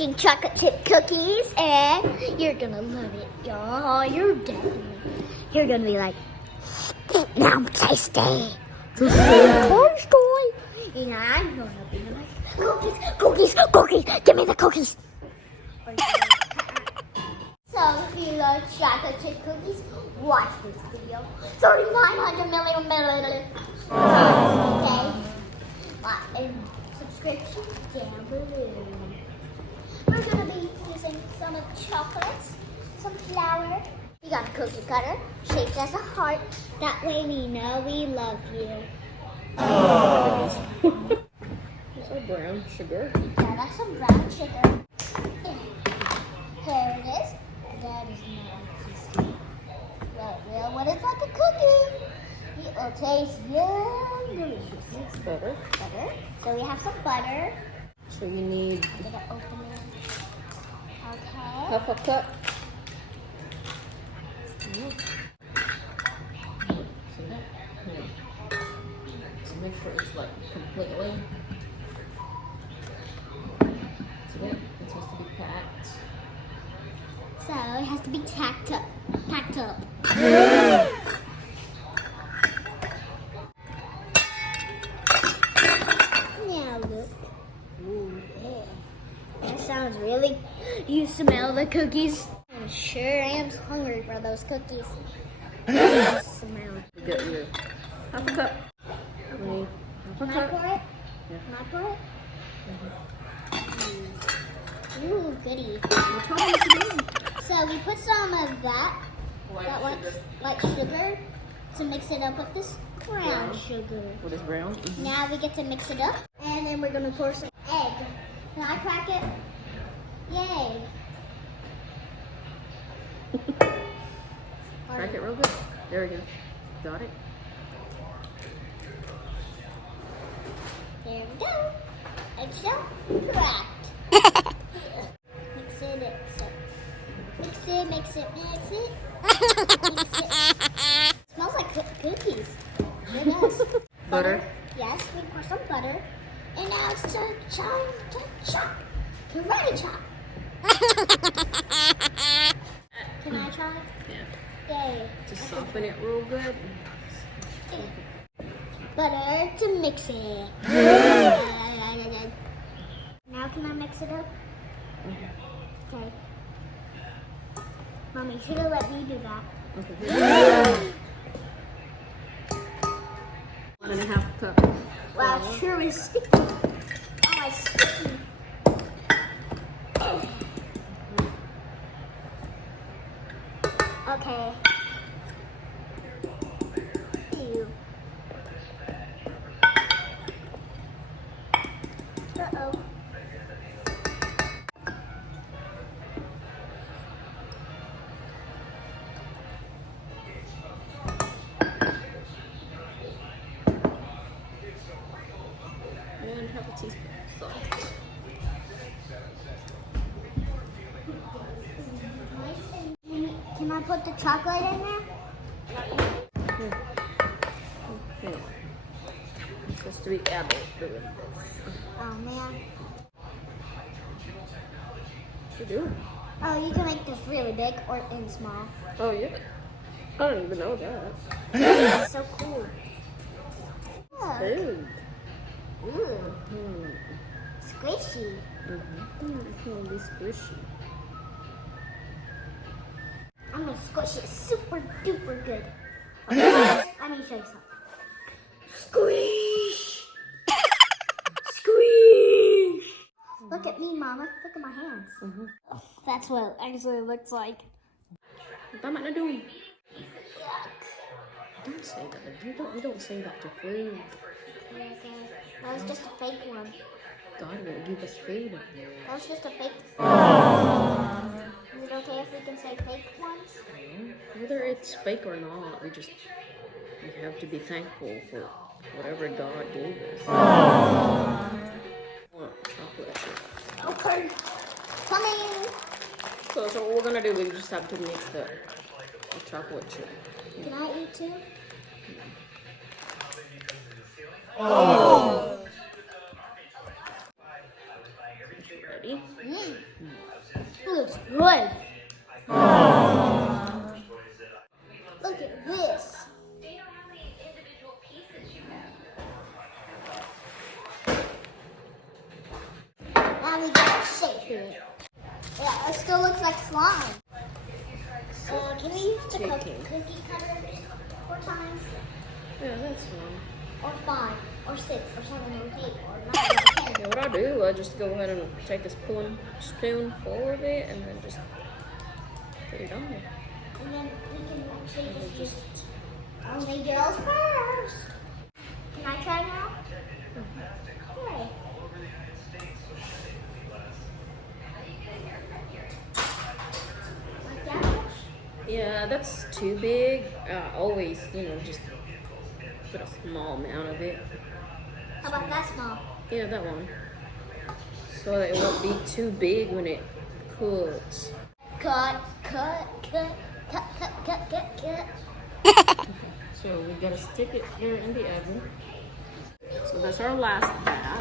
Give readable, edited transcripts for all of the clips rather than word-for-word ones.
making chocolate chip cookies, and you're gonna love it, y'all. You're gonna be like, now tasty. And I'm gonna be like, cookies, give me the cookies. So if you love chocolate chip cookies, watch this video. 3,900 million. Okay? And subscription down below. We're going to be using some of the chocolates, some flour. We got a cookie cutter shaped as a heart. That way we know we love you. It's a brown sugar. Yeah, that's some brown sugar. Here it is. That is not a cookie. Well, it's like a cookie. It will taste yum delicious. It's butter. Butter. So we have some butter. So you need I'm gonna open it. Okay. half a cup. So make sure it's like completely. See it? It's supposed to be packed. So it has to be packed up. Now look. Ooh, yeah. That sounds really. You smell the cookies? I sure am hungry for those cookies. Smell. You get your half a cup. Okay. Can I pour it? Yeah. Can I pour it? Ooh, goody. So we put some of that white sugar to mix it up with this brown sugar. What is brown? Mm-hmm. Now we get to mix it up, and then we're gonna pour some egg. Can I crack it? Yay! Crack it real good. There we go. Got it? There we go. Eggshell cracked. Mix it. Mix it. Smells like cookies. It does. Butter. Yes, we pour some butter. And now it's to chop. Karate chop. Can I try? Yeah. Yay. Just soften it real good. Butter to mix it. Now can I mix it up? Okay. Mommy should have let me do that. Okay. 1.5 cup. Wow, it sure is sticky. Oh, it's sticky. Okay. Ew. Uh-oh. And half a teaspoon of salt. Can I put the chocolate in there? Okay. I'm supposed to be adult doing this. Oh, man. You do? Oh, you can make this really big or in small. Oh, yeah. I don't even know that. That's so cool. Look. Food. Ooh. Squishy. It's going to be squishy. I'm gonna squish it super duper good. Okay, let me show you something. Squish! Squish! Look at me, Mama. Look at my hands. That's what it actually looks like. What am I doing? Don't say that. You don't say that to food. Okay. That was just a fake one. God will give us food. That was just a fake. Is it okay if we can say fake ones? Whether it's fake or not, we have to be thankful for whatever God gave us. What chocolate chip? Okay. Coming. So what we're gonna do, we just have to mix the chocolate chip. Can I eat too? Ready? It looks good. Look at this. Now we gotta shape it. Yeah, it still looks like slime. Can we use the cookie cutter 4 times? Yeah, that's fine. Or 5, or 6, or 7, or 8, or 9, or 10. Yeah, what I do, I just go ahead and take a spoonful of it and then just put it on. And then we can actually just only girls first. Can I try now? Okay. Like that much? Yeah, that's too big. Always, just put a small amount of it. How about that small? Yeah, that one. So that it won't be too big when it cooks. Cut, cut, cut, cut, cut, cut, cut, cut. So we gotta stick it here in the oven. So that's our last batch.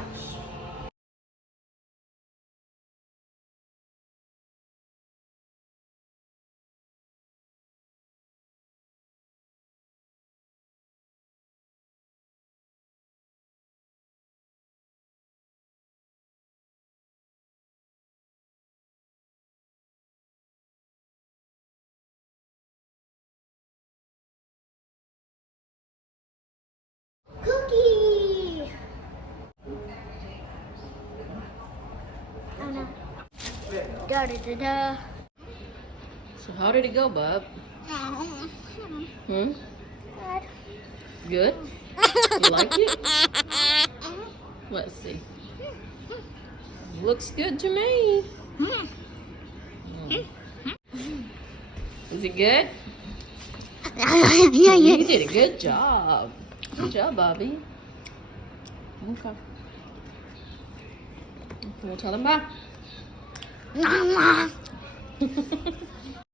Cookie! Oh no. Da da da da. So how did it go, bub? Hmm? Good? You like it? Let's see. Looks good to me. Is it good? You did a good job. Good job, Bobby. Okay. We'll tell them bye.